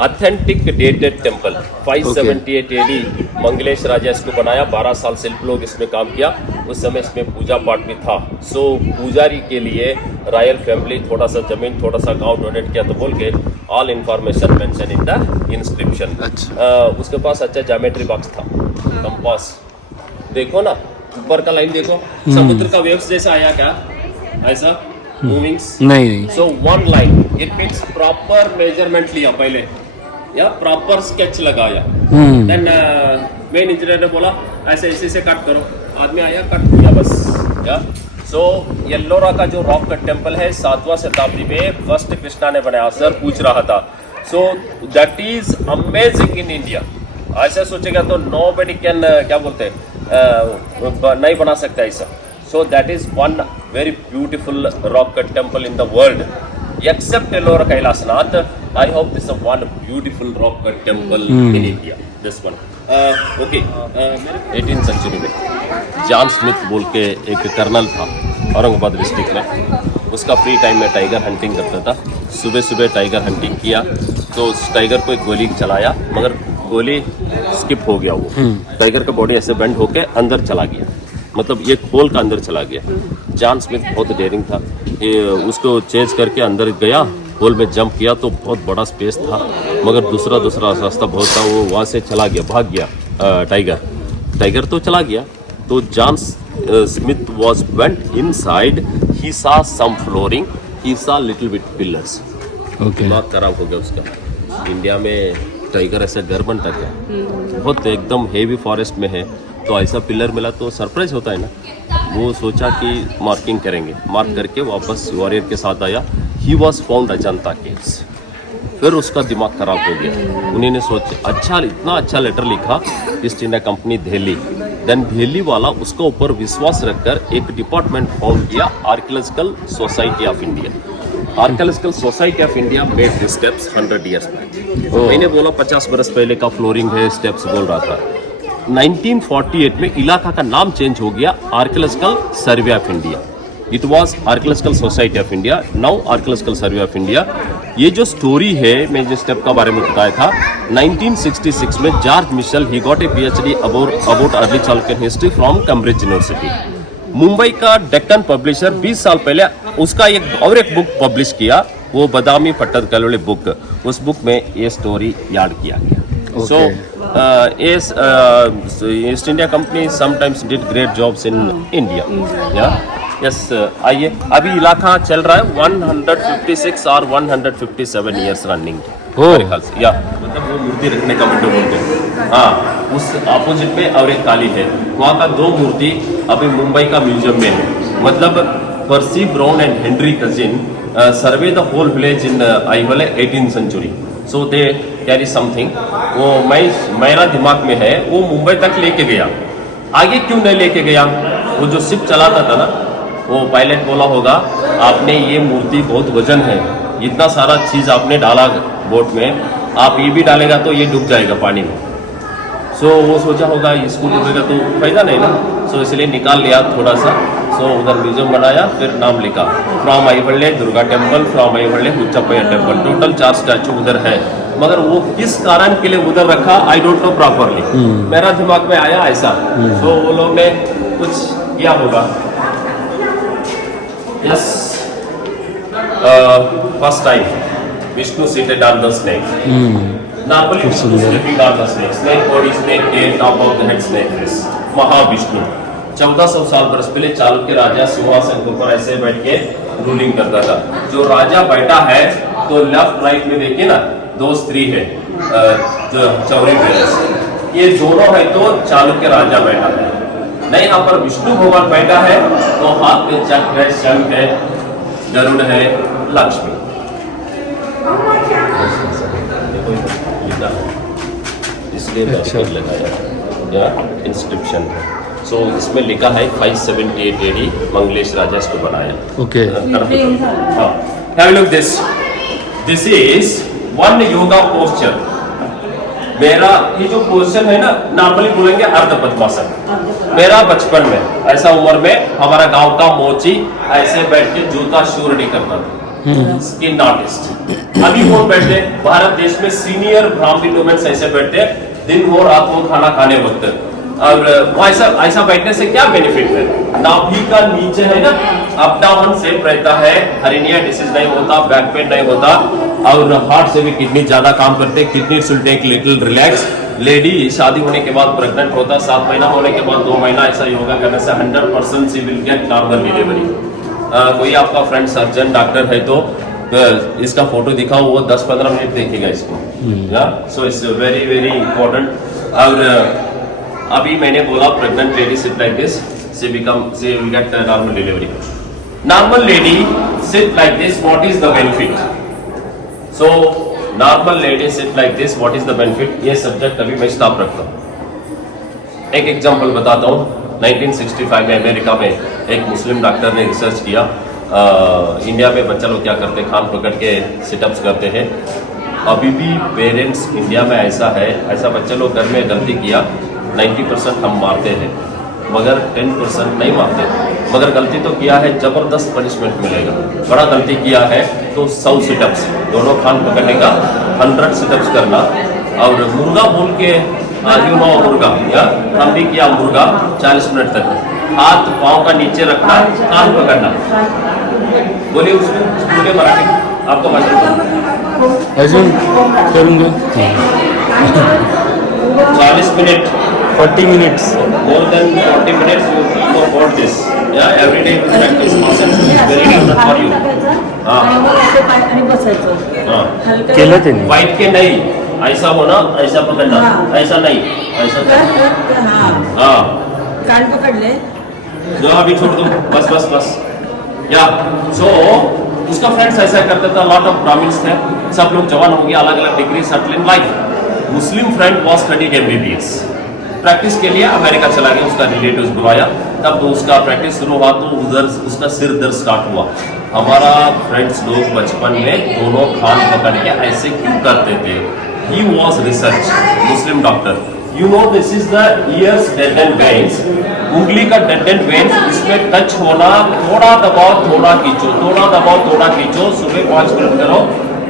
authentic dated temple 578 AD Mangalesh राजा इसको बनाया। 12 साल शिल्प लोग इसमें काम किया। उस समय इसमें पूजा पाठ भी था। सो पुजारी के लिए रॉयल फैमिली थोड़ा सा जमीन थोड़ा सा गांव डोनेट किया तो बोल के all information mention in the inscription. उसके पास अच्छा ज्योमेट्री बॉक्स था, कंपास। देखो ना ऊपर का लाइन देखो, समुद्र का वेव्स जैसा आया क्या ऐसा मूविंग्स नहीं so one line it means proper measurement लिया पहले या प्रॉपर स्केच लगाया। देन मेन इंजीनियर ने बोला ऐसे ऐसे से कट करो, आदमी आया कट किया बस। या सो येल्लोरा का जो रॉक कट टेम्पल है 7वां शताब्दी में फर्स्ट कृष्णा ने बनाया। सर पूछ रहा था। So that is amazing in India. ऐसे सोचेगा तो नोबडी कैन क्या बोलते हैं नहीं बना सकता ऐसा। So that is one very beautiful rock cut temple in the world except Ellora Kailasanath. I hope this is one beautiful rock cut temple in India. This one. Okay. 18th century में John Smith बोल के एक colonel था Aurangabad district में। उसका free time में tiger hunting करता था। सुबह सुबह टाइगर हंटिंग किया तो उस टाइगर को एक गोली चलाया, मगर गोली स्किप हो गया। वो टाइगर का बॉडी ऐसे बेंड होके अंदर चला गया, मतलब ये खोल का अंदर चला गया। जॉन स्मिथ बहुत डेयरिंग था, उसको चेज करके अंदर गया, होल में जंप किया तो बहुत बड़ा स्पेस था, मगर दूसरा रास्ता बहुत था, वो वहाँ से चला गया, भाग गया टाइगर तो चला गया। तो John Smith was went inside, he saw some flooring, ही सा लिटिल बिट पिलर्स। दिमाग खराब हो गया उसका। इंडिया में टाइगर ऐसा डर बनता क्या? बहुत एकदम हेवी फॉरेस्ट में है तो ऐसा पिलर मिला तो सरप्राइज होता है ना। वो सोचा कि मार्किंग करेंगे, मार्क करके वापस वॉरियर के साथ आया। He was found Ajanta caves. फिर उसका दिमाग खराब हो गया। उन्होंने सोचा अच्छा इतना अच्छा लेटर लिखा East India Company Delhi. Then Delhi वाला उसका ऊपर विश्वास रखकर एक डिपार्टमेंट फाउंड किया, archaeological society of India. Archaeological society of India made the steps 100 years back. मैंने बोला 50 बरस पहले का फ्लोरिंग है, स्टेप्स बोल रहा था। 1948 में इलाका का नाम चेंज हो गया, archaeological survey of India. It was archaeological society of India, now archaeological survey of India. ये जो स्टोरी है, मैं जिस स्टेप का बारे में बताया था, 1966 में George Michell he got a PhD about early Chalukyan history from Cambridge University. Mumbai का डेक्कन पब्लिशर 20 साल पहले उसका एक बुक पब्लिश किया, वो बदामी पट्टदकल बुक। उस बुक में ये स्टोरी याद किया गया। So, East India Company sometimes did great jobs in India. Yeah, yes. आइए, अभी इलाका चल रहा है 156 और 157 years रनिंग। मेरे ख्याल से, या मतलब वो मूर्ति रखने का विंडो बोलते हैं। हाँ, उस अपोजिट में और एक काली है। वहाँ का 2 मूर्ति अभी मुंबई का म्यूजियम में है। मतलब Percy Brown and Henry Cousens survey the whole village in Aihole 18th century. So they carry something. वो मेरा दिमाग में है, वो मुंबई तक लेके गया। आगे क्यों नहीं लेके गया? वो जो शिप चलाता था ना, वो पायलट बोला होगा आपने ये मूर्ति बहुत वजन है, इतना सारा चीज आपने डाला बोट में, आप ये भी डालेगा तो ये डूब जाएगा पानी में। सो वो सोचा होगा इसको डूबेगा तो फायदा नहीं ना, सो इसलिए निकाल लिया थोड़ा सा। सो उधर म्यूजियम बनाया, फिर नाम लिखा from Aihole Durga temple, from Aihole Huchchappayya temple. Total 4 statue उधर है, मगर वो किस कारण के लिए उधर रखा आई डोंट नो प्रॉपरली। मेरा दिमाग में आया ऐसा। तो वो लोग ने कुछ किया होगा। Yes, first time Vishnu seated on the snake. Normally Vishnu sleeping on the snake. Snake body, snake tail, top of the head, snake face. Mahavishnu 1400 साल बरस पहले चालुक्य राजा सिंहासन के ऊपर ऐसे बैठ के रूलिंग करता था। जो राजा बैठा है तो लेफ्ट राइट में देखिए ना, 2 स्त्री है जो चौरी पैलेस, ये दोनों है तो चालुक्य राजा बैठा है। नहीं, यहाँ पर विष्णु भगवान बैठा है तो हाथ में चक्र है, शंख है, गरुड़ है, लक्ष्मी। इसलिए लगाया इंस्क्रिप्शन है। सो इसमें लिखा है 578 AD मंगलेश राजा इसको बनाया। Okay, have look this is one yoga posture. मेरा ये जो पोस्चर है ना, नॉर्मली बोलेंगे अर्ध पद्मासन। मेरा बचपन में ऐसा उम्र में हमारा गांव का मोची ऐसे बैठ के जूता शूर नहीं करता था। Skin artist. अभी कौन बैठते हैं भारत देश में सीनियर ब्राह्मणी वुमेन्स ऐसे बैठते हैं दिन हो रात हो खाना खाने वक्त। और ऐसा ऐसा बैठने से क्या बेनिफिट है, नाभि का नीचे है ना अप डाउन सेफ रहता है, हर्निया डिसीज नहीं होता, बैक पेन नहीं होता, और हार्ट से भी किडनी ज्यादा काम करते हैं, kidney will take little relax. Lady शादी होने के बाद प्रेग्नेंट होता है, 7 महीना होने के बाद 2 महीना ऐसा योगा करने से 100% सी विल गेट नॉर्मल डिलीवरी। कोई आपका फ्रेंड सर्जन डॉक्टर है तो इसका फोटो दिखाओ, वो 10-15 मिनट देखेगा इसको। So it's very very important. और अभी मैंने बोला pregnant lady sit like this, she will get normal delivery. Normal lady sit like this, what is the benefit? So normal lady sit like this, what is the benefit? ये subject अभी मैं stop रखता हूँ। एक example बताता हूँ। 1965 में America में एक मुस्लिम डॉक्टर ने रिसर्च किया, इंडिया में बच्चा लोग क्या करते हैं, खान पकड़ के सिटअप्स करते हैं। अभी भी पेरेंट्स इंडिया में ऐसा है, ऐसा बच्चे लोग घर में गलती किया 90% हम मारते हैं, मगर 10% नहीं मारते। मगर गलती तो किया है, जबरदस्त पनिशमेंट मिलेगा। बड़ा गलती किया है तो 100 सिटअप्स, दोनों खान पकड़ने का 100 सिटअप्स करना। और मुर्गा बोल के यू नो मुर्गा, या हम भी किया मुर्गा 40 मिनट तक, हाथ पाँव का नीचे रखना, कान पकड़ना। बोलिए उसको मुर्गे मराठी आपको अजून करूँगा 40 minute 40 minutes. more than 40 minutes you know about this, yeah, every day you practice muscles is very important for you. केलं त्यांनी फाइट के नहीं, ऐसा होना, ऐसा पकड़ना, ऐसा नहीं, ऐसा हाँ कान पकड़ले जो अभी छोड़ दो, बस बस बस। या सो उसका फ्रेंड्स ऐसा करता था, लॉट ऑफ ब्राह्मण्स थे, सब लोग जवान हो गया, अलग अलग degree settle in life. Muslim friend was studying MBBS, practice के लिए अमेरिका चला गया, उसका रिलेटिव्स बुलाया, तब तो उसका प्रैक्टिस शुरू हुआ तो उधर उसका सिर दर्द स्टार्ट हुआ। हमारा फ्रेंड्स लोग बचपन में दोनों खान पकड़ के ऐसे क्यों करते थे? He was research Muslim doctor. You know this is the years dead and veins, उंगली का डेड एंड वेन्स, इसमें टच होना, थोड़ा दबाओ थोड़ा खींचो, थोड़ा दबाओ थोड़ा खींचो, सुबह 5 मिनट करो,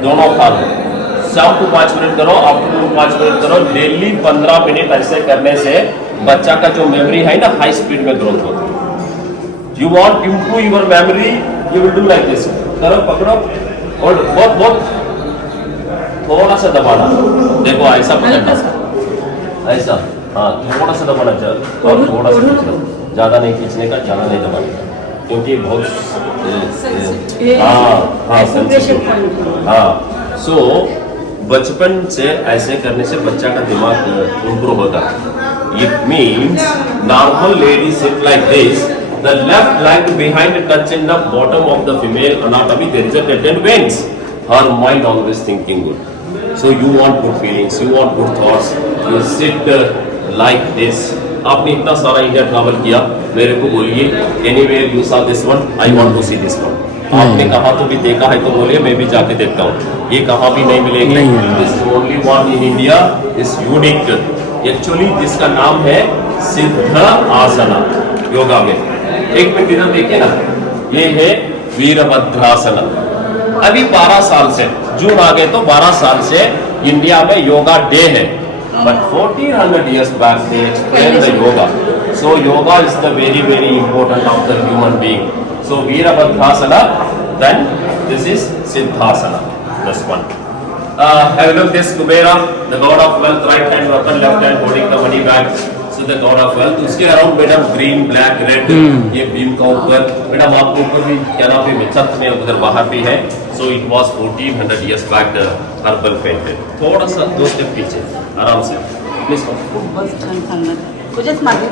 दोनों खा लो, शाम को 5 मिनट करो, आफ्टरनून 5 मिनट करो, डेली 15 मिनट ऐसे करने से बच्चा का जो मेमोरी है ना हाई स्पीड में ग्रोथ होता है। You want to improve your memory, you will do like this, करो पकड़ो और बहुत बहुत थोड़ा सा दबाना, देखो ऐसा पकड़ना, ऐसा हाँ थोड़ा सा दबाना चाहिए और थोड़ा सा खींचना, ज्यादा नहीं खींचने का, ज्यादा नहीं दबाने का, क्योंकि बहुत हाँ सो बचपन से ऐसे करने से बच्चा का दिमाग इंप्रूव होता है। It means normal lady sit like this, the left leg behind touch in the bottom of the female anatomy, there is a dead end veins, her mind always thinking good, so you want good feelings, you want good thoughts, you sit like this। आपने इतना सारा India travel किया, मेरे को बोलिए anywhere you saw this one, I want to see this one। आपने कहा तो भी देखा है तो बोलिए मैं भी जाके देखता हूँ, ये कहाँ भी नहीं मिलेगी। This only one in India is unique. Actually जिसका नाम है सिद्ध आसना योगा में। एक मिनट इधर देखिए ना, ये है वीरभद्रासना। अभी 12 साल से, जून आ गए तो 12 साल से इंडिया में योगा डे है, but 1400 years back they explained the yoga, so yoga is the very very important of the human being। So Veerabhadrasana, then this is Siddhasana, this one। Have a look this Kubera, the god of wealth, right hand weapon, left hand holding the money bag, so the god of wealth। उसके around madam green black red, ये beam का ऊपर madam आपको ऊपर भी क्या नाम है छत में उधर बाहर भी है। So it was 1400 years back the herbal painted। थोड़ा सा 2 स्टेप पीछे आराम से प्लीज। बस छान सांगणार तुझेच मागे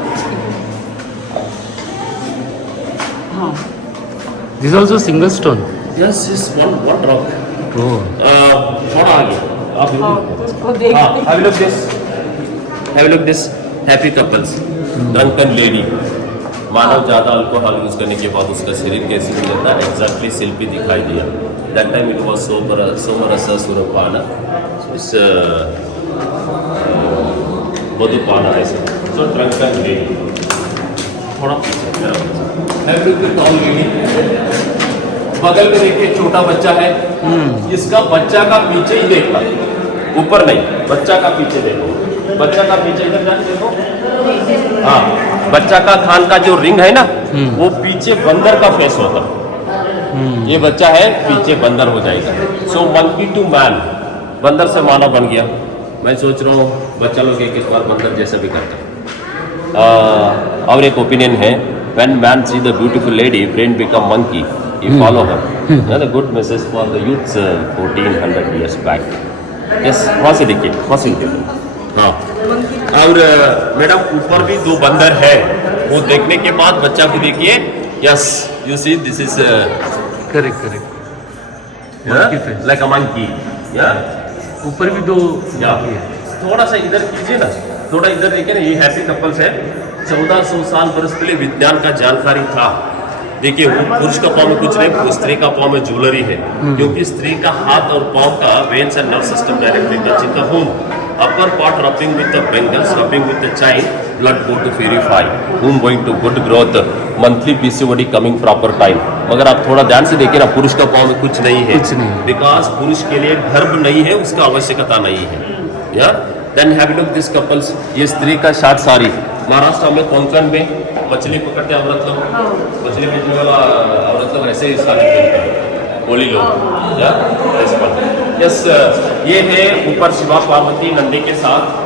हाँ This is also single stone. Yes, is one drop। Oh. थोड़ा आगे आप उसको देख have a look this, have a look this happy couples, drunken lady। मानव ज्यादा अल्कोहल यूज करने के बाद उसका शरीर कैसे हो जाता है, एग्जैक्टली शिल्पी दिखाई दिया। दैट टाइम इट वाज सोमरस सुरपाना, इस मधुपाना ऐसे। सो ड्रंकन लेडी, थोड़ा पीछे, have a look at tall lady। बगल में देखिए छोटा बच्चा है, इसका बच्चा का पीछे ही देखना, ऊपर नहीं, बच्चा का पीछे देखो, बच्चा का पीछे इधर जाके देखो। हाँ, बच्चा का खान का जो रिंग है ना, वो पीछे बंदर का फेस होता, ये बच्चा है पीछे बंदर हो जाएगा। सो मंकी टू मैन, बंदर से मानव बन गया। मैं सोच रहा हूँ बच्चा लोग एक बार बंदर जैसा भी करते हैं। और एक ओपिनियन है, when man see the beautiful lady, brain become monkey, he follow her. Another good message for the youths 1400 years back. Yes, वहाँ से देखिए, वहाँ से देखिए। हाँ, और मैडम ऊपर भी दो बंदर है, वो देखने के बाद बच्चा को देखिए। Yes, you see this is correct like a monkey. Yeah. ऊपर भी दो थोड़ा सा इधर कीजिए ना, थोड़ा इधर देखिए ना, ये हैप्पी कपल्स है। 1400 साल बरस पहले विज्ञान का जानकारी था। देखिए वो पुरुष का पाँव में कुछ नहीं, स्त्री का पाँव में ज्वेलरी है, क्योंकि स्त्री का हाथ और पाँव का veins and nerve system directly touching the home. Upper part rubbing with the bangles, rubbing with the chain, blood go to purify, womb going to good growth, monthly PCOD coming proper time। मगर आप थोड़ा ध्यान से देखिए ना, पुरुष का पाँव में कुछ नहीं है, बिकॉज पुरुष के लिए गर्भ नहीं है, उसका आवश्यकता नहीं है। या then have look this couples, ये स्त्री का शार्ट साड़ी, महाराष्ट्र में कोंकण में मछली पकड़ते औरत लोग, मछली पकड़ने वाला औरत लोग ऐसे ही साड़ी पहनते हैं, होली लोग। या यस, ये है ऊपर शिवा पार्वती नंदी के साथ,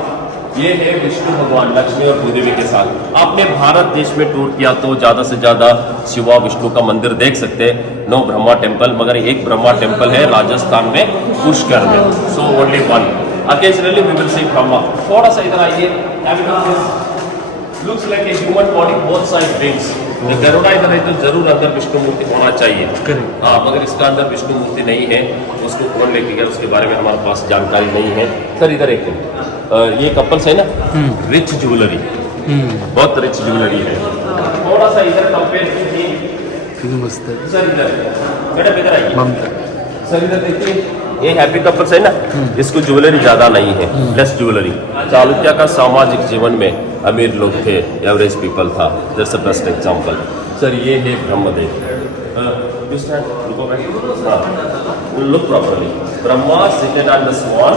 ये है विष्णु भगवान लक्ष्मी और भूदेवी के साथ। आपने भारत देश में टूर किया तो ज़्यादा से ज़्यादा शिवा विष्णु का मंदिर देख सकते हैं। नो ब्रह्मा टेम्पल, मगर एक ब्रह्मा टेम्पल है राजस्थान में पुष्कर में। So only one, occasionally we will see Brahma. थोड़ा सा इधर आइए, looks like a human body, both side wings. Garuda इधर है तो जरूर अंदर विष्णु मूर्ति होना चाहिए। हाँ, मगर इसका अंदर विष्णु मूर्ति नहीं है, उसको कौन लेके गया उसके बारे में हमारे पास जानकारी नहीं है। सर इधर एक ये कपल्स है ना, रिच ज्वेलरी, बहुत रिच ज्वेलरी है। थोड़ा सा इधर कंपेयर कीजिए। मस्त है सर इधर, मैडम इधर आइए। सर इधर देखिए, ये हैप्पी कपल्स है ना, इसको ज्वेलरी ज्यादा नहीं है, लेस ज्वेलरी। चालुक्य का सामाजिक जीवन में अमीर लोग थे, एवरेज पीपल था। That's a best example. Sir ये है Brahmadev, look properly. Brahma seated on the swan,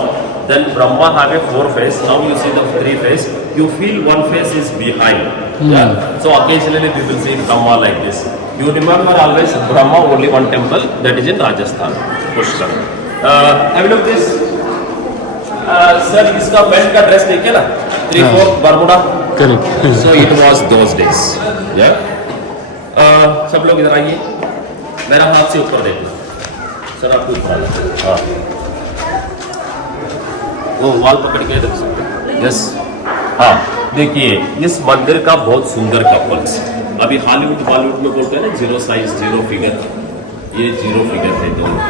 then Brahma have a 4 face. Now you see the 3 face. You feel one face is behind. Yeah. So occasionally we will see Brahma like this. You remember always Brahma only one temple, that is in Rajasthan, Pushkar. Have you looked this? Sir इसका belt का dress देखिए ना, 3/4 Bermuda. Correct. So it was those days. Yeah. सब लोग इधर आइए, मेरा हाथ से ऊपर देखना। सर आपको ऊपर आना। हाँ, वो वॉल पकड़ के देख सकते हैं। यस, हाँ देखिए इस मंदिर का बहुत सुंदर कपल्स। अभी हॉलीवुड बॉलीवुड में बोलते हैं ना, 0 साइज 0 फिगर, ये 0 फिगर है दोनों।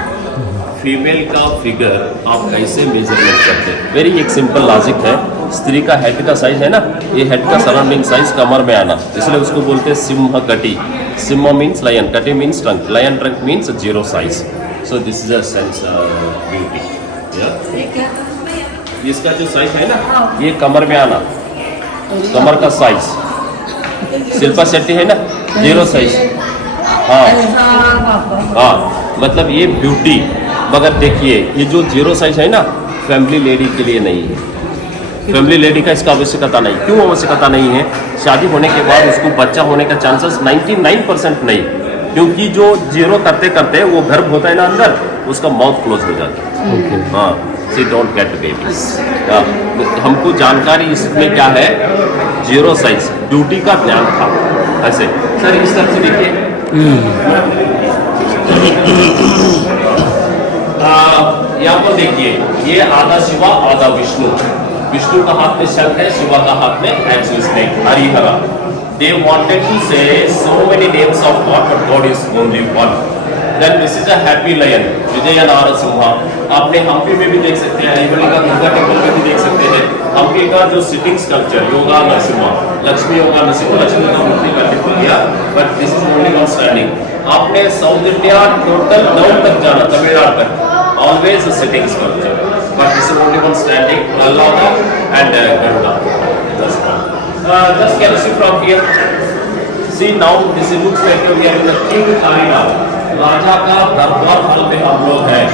फीमेल का फिगर आप कैसे मेजरमेंट करते हैं? वेरी एक सिंपल लॉजिक है। स्त्री का हेड का साइज है ना, ये हेड का सराउंडिंग साइज कमर में आना, इसलिए उसको बोलते हैं सिंह कटी। सिंह मीन्स लायन, कटी means trunk, lion trunk means 0 size. So this is a sense beauty. इसका जो साइज है ना, ये कमर में आना, कमर का साइज। शिल्पा शेट्टी है ना, 0 साइज। हाँ हाँ, मतलब ये ब्यूटी। मगर देखिए ये जो 0 साइज है ना, फैमिली लेडी के लिए नहीं है। फैमिली लेडी का इसका आवश्यकता नहीं। क्यों आवश्यकता नहीं है? शादी होने के बाद उसको बच्चा होने का चांसेस 99% नहीं, क्योंकि जो 0 करते करते वो गर्भ होता है ना अंदर, उसका माउथ क्लोज हो जाता है। हाँ, सी डोंट गेट बेबीज। हमको जानकारी इसमें क्या है, 0 साइज ब्यूटी का ज्ञान था। ऐसे सर इस तरह से देखिए, यहाँ पर देखिए, ये आधा शिवा आधा विष्णु। विष्णु का हाथ में शंख है, शिवा का हाथ में snake, Harihara. They wanted to say so many names of God, but God is only one. Then this is a happy lion, विजय नारसिम्हा। आपने हम्पी में भी देख सकते हैं, अलीगढ़ का दुर्गा टेम्पल में भी देख सकते हैं। हम्पी का जो सिटिंग स्कल्पचर योगा नरसिम्हा, लक्ष्मी योगा नरसिम्हा, लक्ष्मी का मूर्ति का टेम्पल किया, but this is only one standing. आपने साउथ इंडिया टोटल डाउन तक जाना, तमिलनाडु तक, always a sitting sculpture, but this is only one standing, Prahlada and Garuda. Just can you see from here? See now, this looks like we are in the king arena. राजा का दरबार hall में हम लोग हैं.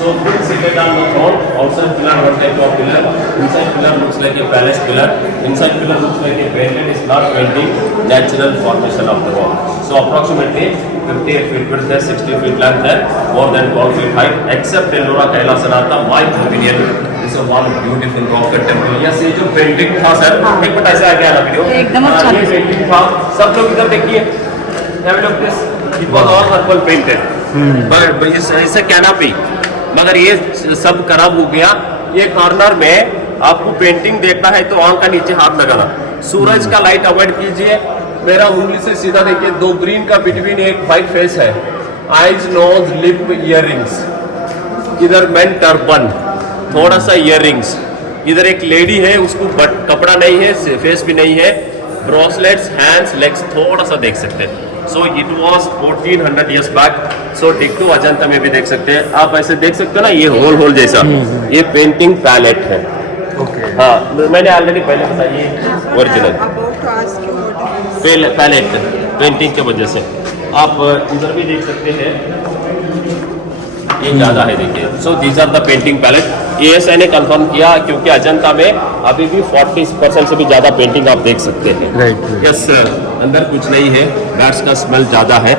So full seated on the throne. Outside pillar, one type of pillar. Inside pillar looks like a palace pillar. Inside pillar looks like a painted. It's not painting. Natural formation of the rock. So approximately 58 feet width है, 60 feet length है, more than 12 feet height. Except Ellora Kailasanath, my opinion, is a one beautiful rock temple. Yes, ये जो painting था sir, एक minute ऐसे आ गया ना video. एकदम अच्छा ये painting था. सब लोग इधर देखिए. Have a look this. It was all marble painted. But it's a canopy. मगर ये सब खराब हो गया. ये कॉर्नर में आपको पेंटिंग देखना है तो आंख का नीचे हाथ लगाना. सूरज का लाइट अवॉइड कीजिए. मेरा उंगली से सीधा देखिए. दो ग्रीन का बिटवीन एक व्हाइट फेस है. Eyes, nose, lip, earrings. इधर मेन टर्बन, थोड़ा सा इयररिंग्स. इधर एक लेडी है, उसको कपड़ा नहीं है, फेस भी नहीं है. ब्रेसलेट्स, हैंड्स, लेग्स थोड़ा सा देख सकते हैं. सो इट वॉज 1400 years बैक. सो डिक्टो अजंता में भी देख सकते हैं. आप ऐसे देख सकते हो ना, ये होल होल जैसा. ये पेंटिंग पैलेट है. हाँ, मैंने ऑलरेडी पहले बताया ये ओरिजिनल पैलेट पेंटिंग के वजह से. आप इधर भी देख सकते हैं, ये ज्यादा है देखिए. So these are the painting palette. ASI ने कंफर्म किया क्योंकि अजंता में अभी भी 40% से भी ज्यादा पेंटिंग आप देख सकते हैं. राइट. यस सर, अंदर कुछ नहीं है, बैट्स का स्मेल ज्यादा है.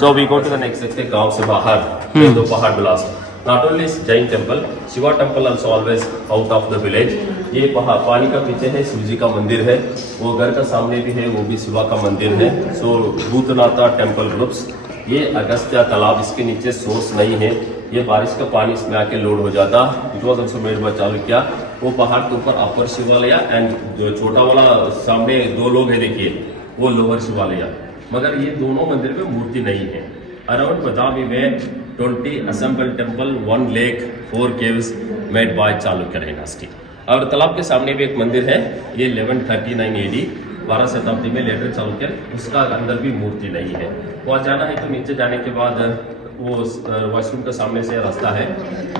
So we go to the next देखते गांव से बाहर. ये दो पहाड़ blast. Not only Jain temple, Shiva temple also always out of the village. ये पहाड़ पानी का पीछे है, शिव जी का मंदिर है. वो घर का सामने भी है, वो भी शिवा का मंदिर है. सो भूतनाथा टेम्पल ग्रुप्स. ये अगस्त्य तालाब, इसके नीचे सोर्स नहीं है. ये बारिश का पानी इसमें आके लोड हो जाता. It was also made by Chalukya. वो पहाड़ के ऊपर अपर शिवालय एंड जो छोटा वाला सामने दो लोग है देखिए, वो लोअर शिवालय. मगर ये दोनों मंदिर में मूर्ति नहीं है. अराउंड बदामी में 20 assemble temple, 1 lake, 4 caves made by Chalukya dynasty. और तालाब के सामने भी एक मंदिर है. ये 1139 AD 12 शताब्दी में लेटर चालुक्य, उसका अंदर भी मूर्ति नहीं है. वहाँ जाना है तो नीचे जाने के बाद वो वॉशरूम के सामने से रास्ता है,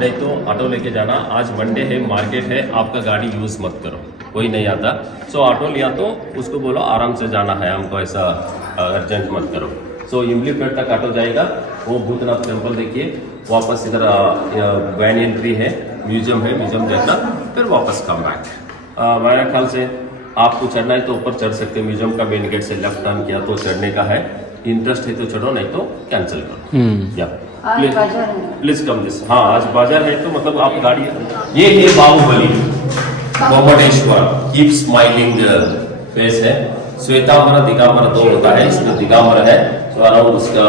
नहीं तो ऑटो लेके जाना. आज मंडे है, मार्केट है, आपका गाड़ी यूज़ मत करो, कोई नहीं आता. सो ऑटो लिया तो उसको बोलो आराम से जाना है, हमको ऐसा अर्जेंट मत करो. सो इमलीपेट तक ऑटो जाएगा. वो भूतनाथ टेम्पल देखिए, वापस इधर वैन एंट्री है, म्यूजियम है, म्यूजियम देखना, फिर वापस कम बैक. मेरे ख्याल से आपको चढ़ना है तो ऊपर चढ़ सकते हैं. म्यूजियम का मेन गेट से लेफ्ट टर्न किया तो चढ़ने का है. इंटरेस्ट है तो चढ़ो, नहीं तो कैंसिल करो. या प्लीज कम दिस. हाँ, आज बाजार है तो मतलब आप गाड़ी. ये है Bahubali, Gommateshwara, keep smiling face है. श्वेतांबर दिगंबर दो होता है, इसमें दिगंबर है तो अराउंड उसका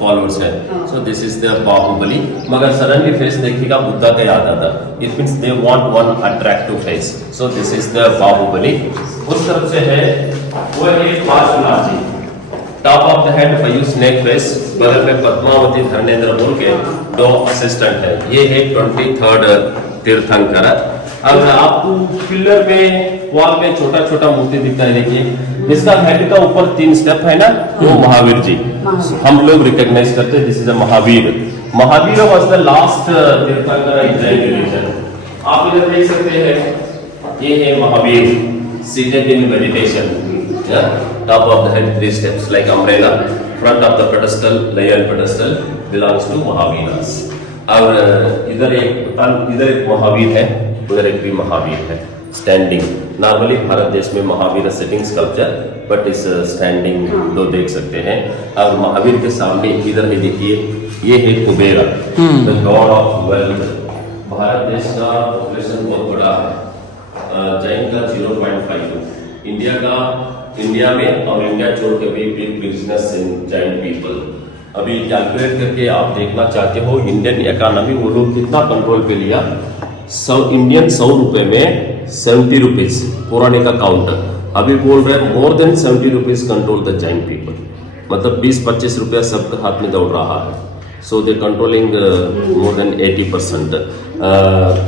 फॉलोअर्स है. So this is the Bahubali. मगर सडनली फेस देखिएगा बुद्धा का याद आता. It means they want one attractive face. So this is the Bahubali. उस तरफ से है वो एक पार्श्वनाथी. Top of the head few snake face. बगल में पद्मावती, धर्मेंद्र बोल के दो असिस्टेंट है. ये है 23rd तीर्थंकर. अब आपको पिलर में, वॉल में छोटा छोटा मूर्ति दिखता है देखिए. इसका हेड का ऊपर 3 स्टेप है ना, वो महावीर जी हम लोग रिकॉग्नाइज करते हैं. This is a Mahavir. Mahavir was the last तीर्थंकर इन जैन रिलीजन. आप इधर देख सकते हैं, ये है Mahavir seated in meditation. Top of the head 3 steps like umbrella. Front of the pedestal, lion pedestal belongs to Mahaviras. और इधर एक महावीर है, उधर एक भी महावीर है स्टैंडिंग. नॉर्मली भारत देश में महावीर सेटिंग स्कल्पचर, बट इस स्टैंडिंग दो देख सकते हैं. और महावीर के सामने इधर है देखिए, ये है Kuber, the God of wealth. Bharat देश का पॉपुलेशन बहुत बड़ा है. जैन का 0.52. इंडिया में और इंडिया छोड़ के भी big business in Jain people. अभी कैलकुलेट करके आप देखना चाहते हो इंडियन इकोनॉमी वो लोग कितना कंट्रोल पे लिया. इंडियन 100 रुपए में 70 रुपीज पुराने का काउंटर. अभी बोल रहे हैं more than 70 rupees control the Jain people. मतलब 20-25 रुपया सबके हाथ में दौड़ रहा है. So they controlling more than 80%.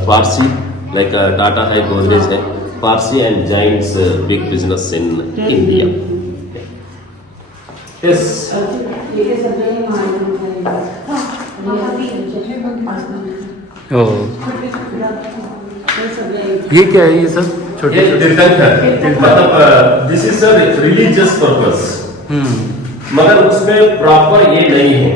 Parsi like Tata है, गोदरेज है. Parsi and Jain's big business in India. Yes. Oh. ये क्या है ये सब छोटे छोटे? मतलब this is a religious purpose. मगर उसमें प्रॉपर ये नहीं है.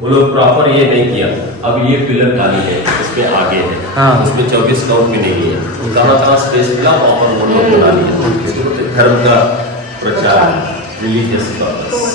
वो लोग प्रॉपर ये नहीं किया। अब ये पिलर खाली है, इसमें आगे है, हाँ। उसमें 24 काउंट भी नहीं है। कहाँ स्पेस मिला वहाँ पर वो लोग बना लिया। धर्म का प्रचार, रिलीजियस पर्पस।